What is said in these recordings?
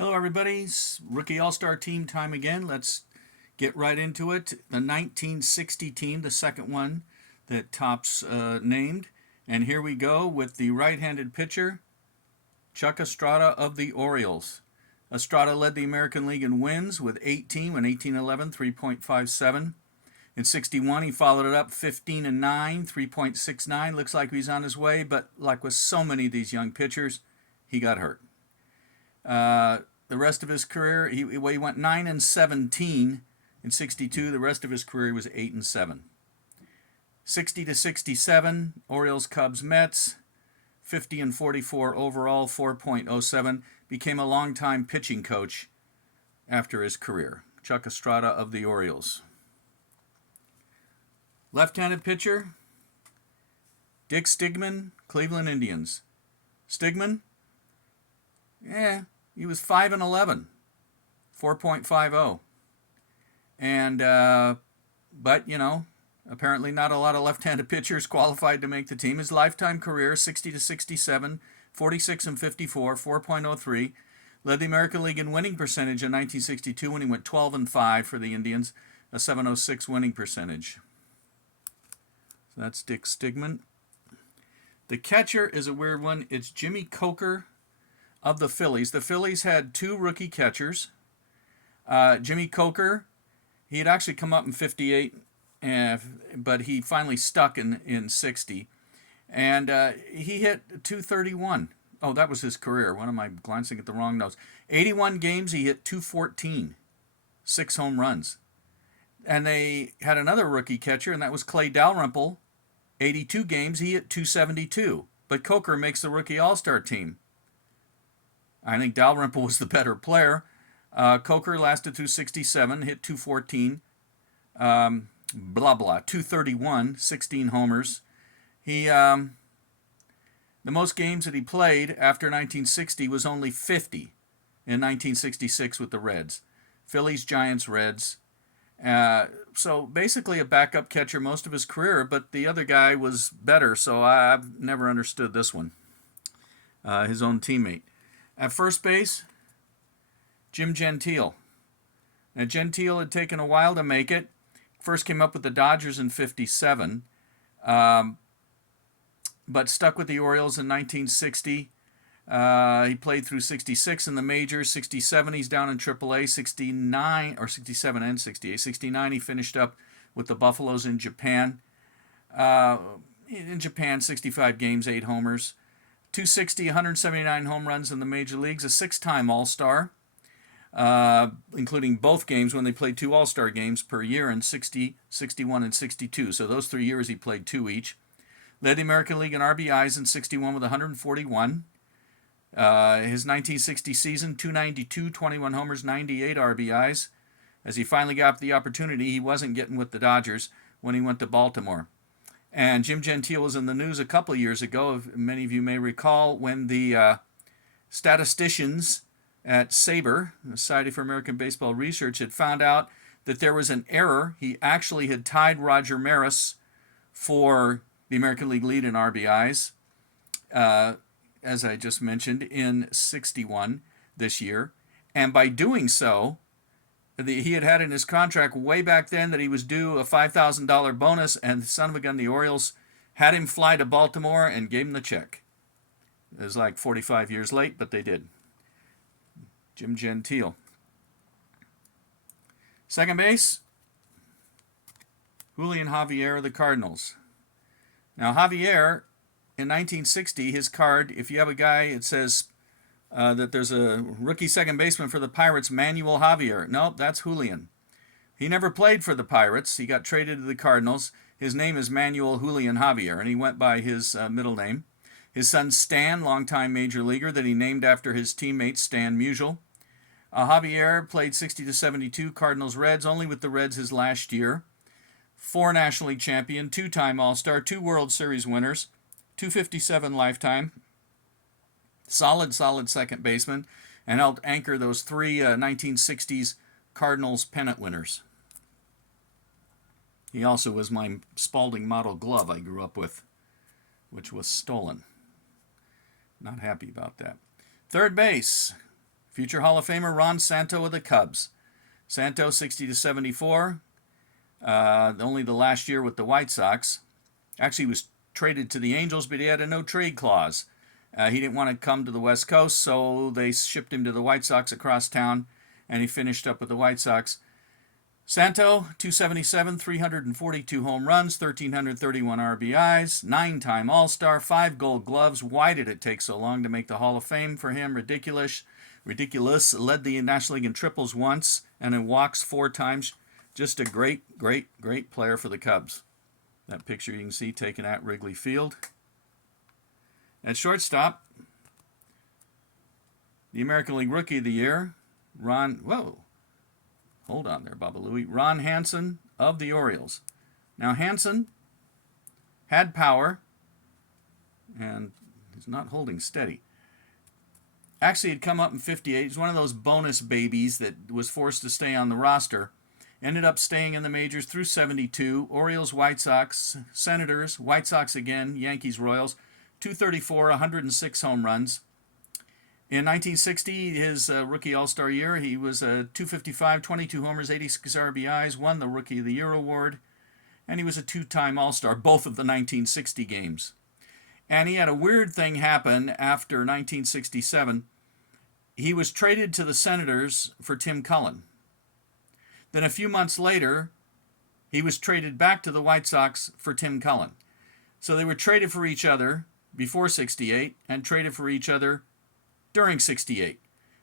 Hello, everybody. It's Rookie All-Star Team time again. Let's get right into it. The 1960 team, the second one that Topps named. And here we go with the right-handed pitcher, Chuck Estrada of the Orioles. Estrada led the American League in wins with 18 in 18-11, 3.57. In 61, he followed it up 15 and 9, 3.69. Looks like he's on his way, but like with so many of these young pitchers, he got hurt. The rest of his career, he went 9 and 17 in 62. The rest of his career was 8 and 7. 60 to 67, Orioles, Cubs, Mets. 50 and 44 overall, 4.07. Became a longtime pitching coach after his career. Chuck Estrada of the Orioles. Left-handed pitcher, Dick Stigman, Cleveland Indians. Stigman, he was 5 and 11, 4.50. And but apparently not a lot of left-handed pitchers qualified to make the team. His lifetime career, 60 to 67, 46 and 54, 4.03. Led the American League in winning percentage in 1962 when he went 12 and 5 for the Indians, a 706 winning percentage. So that's Dick Stigman. The catcher is a weird one. It's Jimmy Coker of the Phillies. The Phillies had two rookie catchers. Jimmy Coker, he had actually come up in 58, but he finally stuck in 60. And he hit 231. Oh, that was his career. What am I glancing at the wrong notes? 81 games, he hit 214. 6 home runs. And they had another rookie catcher, and that was Clay Dalrymple. 82 games, he hit 272. But Coker makes the Rookie All-Star team. I think Dalrymple was the better player. Coker lasted through 67, hit 214. 231, 16 homers. He the most games that he played after 1960 was only 50 in 1966 with the Reds. Phillies, Giants, Reds. So basically a backup catcher most of his career, but the other guy was better, so I've never understood this one. His own teammate. At first base, Jim Gentile. Now, Gentile had taken a while to make it. First came up with the Dodgers in 57, but stuck with the Orioles in 1960. He played through 66 in the majors. 67, he's down in AAA. 69, or 67 and 68. 69, he finished up with the Buffaloes in Japan. In Japan, 65 games, 8 homers. 260, 179 home runs in the major leagues. A 6-time All-Star, including both games when they played 2 All-Star games per year in 60, 61, and 62. So those 3 years he played 2 each. Led the American League in RBIs in 61 with 141. His 1960 season, 292, 21 homers, 98 RBIs. As he finally got the opportunity, he wasn't getting with the Dodgers when he went to Baltimore. And Jim Gentile was in the news a couple of years ago, many of you may recall, when the statisticians at SABR, the Society for American Baseball Research, had found out that there was an error. He actually had tied Roger Maris for the American League lead in RBIs, as I just mentioned, in 61 this year. And by doing so, he had in his contract way back then that he was due a $5,000 bonus, and son of a gun, the Orioles had him fly to Baltimore and gave him the check. It was like 45 years late, but they did. Jim Gentile. Second base, Julian Javier of the Cardinals. Now, Javier, in 1960, his card, if you have a guy, it says that there's a rookie second baseman for the Pirates, Manuel Javier. Nope, that's Julian. He never played for the Pirates. He got traded to the Cardinals. His name is Manuel Julian Javier, and he went by his middle name. His son Stan, longtime major leaguer that he named after his teammate Stan Musial. Javier played 60 to 72 Cardinals Reds, only with the Reds his last year. 4 National League champion, 2-time All-Star, 2 World Series winners, 257 lifetime. Solid second baseman, and helped anchor those 3 1960s Cardinals pennant winners. He also was my Spalding model glove I grew up with, which was stolen. Not happy about that. Third base, Future Hall of Famer Ron Santo of the Cubs. Santo, 60 to 74, only the last year with the White Sox. Actually, he was traded to the Angels, but he had a no-trade clause. He didn't want to come to the West Coast, so they shipped him to the White Sox across town, and he finished up with the White Sox. Santo, 277, 342 home runs, 1,331 RBIs, 9-time All-Star, 5 Gold Gloves. Why did it take so long to make the Hall of Fame for him? Ridiculous. Led the National League in triples once and in walks 4 times. Just a great player for the Cubs. That picture you can see taken at Wrigley Field. At shortstop, the American League Rookie of the Year, Ron Hansen of the Orioles. Now Hansen had power, and he's not holding steady. Actually, he'd come up in 58. He's one of those bonus babies that was forced to stay on the roster. Ended up staying in the majors through 72. Orioles, White Sox, Senators, White Sox again, Yankees, Royals. 234, 106 home runs. In 1960, his rookie All-Star year, he was 255, 22 homers, 86 RBIs, won the Rookie of the Year award, and he was a 2-time All-Star, both of the 1960 games. And he had a weird thing happen after 1967. He was traded to the Senators for Tim Cullen. Then a few months later, he was traded back to the White Sox for Tim Cullen. So they were traded for each other before 68 and traded for each other during 68.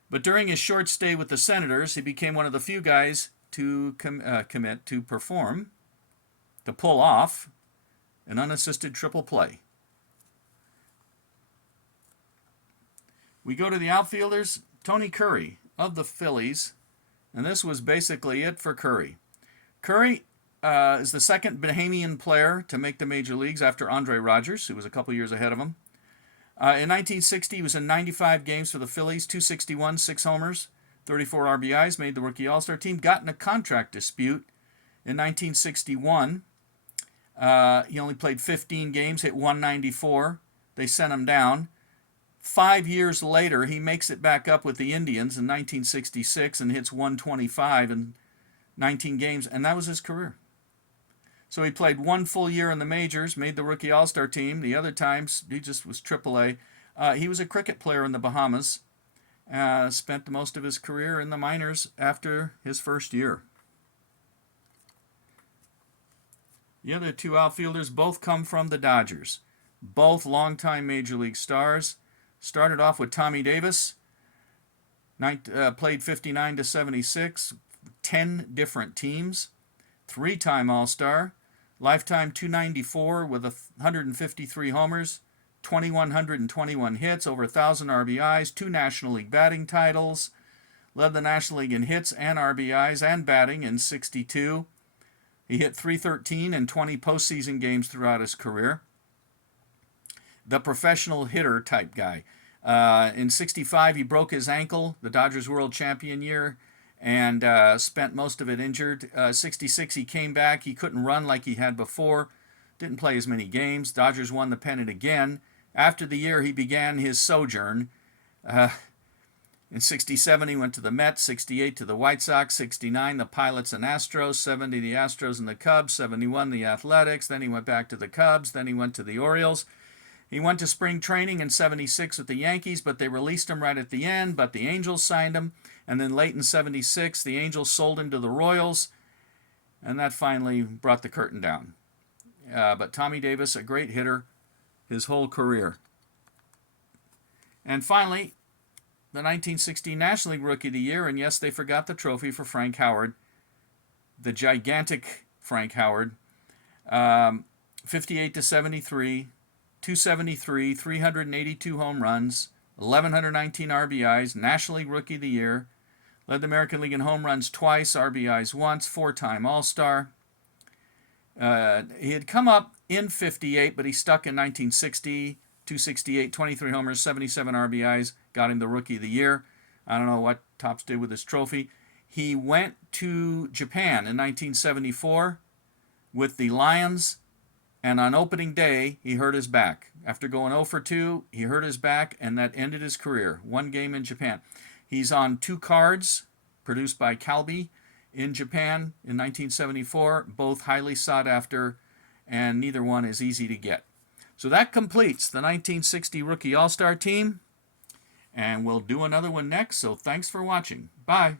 But during his short stay with the Senators, he became one of the few guys to pull off an unassisted triple play. We go to the outfielders. Tony Curry of the Phillies, and this was basically it for Curry. Curry is the second Bahamian player to make the major leagues after Andre Rogers, who was a couple years ahead of him. In 1960, he was in 95 games for the Phillies, 261, 6 homers, 34 RBIs, made the Rookie All-Star team, got in a contract dispute in 1961. He only played 15 games, hit 194. They sent him down. 5 years later, he makes it back up with the Indians in 1966 and hits 125 in 19 games, and that was his career. So he played 1 full year in the majors, made the Rookie All-Star team. The other times, he just was AAA. He was a cricket player in the Bahamas. Spent most of his career in the minors after his first year. The other 2 outfielders both come from the Dodgers. Both longtime Major League stars. Started off with Tommy Davis. Played 59 to 76. 10 different teams. 3-time All-Star. Lifetime 294 with 153 homers. 2,121 hits, over 1,000 RBIs. 2 National League batting titles. Led the National League in hits and RBIs and batting in 62. He hit .313 in 20 postseason games throughout his career. The professional hitter type guy. In 65, he broke his ankle, the Dodgers World Champion year, and spent most of it injured. 66, he came back. He couldn't run like he had before. Didn't play as many games. Dodgers won the pennant again. After the year, he began his sojourn. In 67, he went to the Mets. 68 to the White Sox. 69, the Pilots and Astros. 70, the Astros and the Cubs. 71, the Athletics. Then he went back to the Cubs. Then he went to the Orioles. He went to spring training in 76 with the Yankees, but they released him right at the end, but the Angels signed him. And then late in 76, the Angels sold him to the Royals, and that finally brought the curtain down. But Tommy Davis, a great hitter his whole career. And finally, the 1960 National League Rookie of the Year, and yes, they forgot the trophy for Frank Howard, the gigantic Frank Howard. 58 to 73, 273, 382 home runs, 1,119 RBIs, National League Rookie of the Year, led the American League in home runs twice, RBIs once, 4-time All-Star. He had come up in 58, but he stuck in 1960, 268, 23 homers, 77 RBIs, got him the Rookie of the Year. I don't know what Topps did with his trophy. He went to Japan in 1974 with the Lions, and on opening day, he hurt his back. After going 0 for 2, he hurt his back, and that ended his career. 1 game in Japan. He's on 2 cards produced by Calbee in Japan in 1974, both highly sought after, and neither one is easy to get. So that completes the 1960 Rookie All-Star team, and we'll do another one next, so thanks for watching. Bye.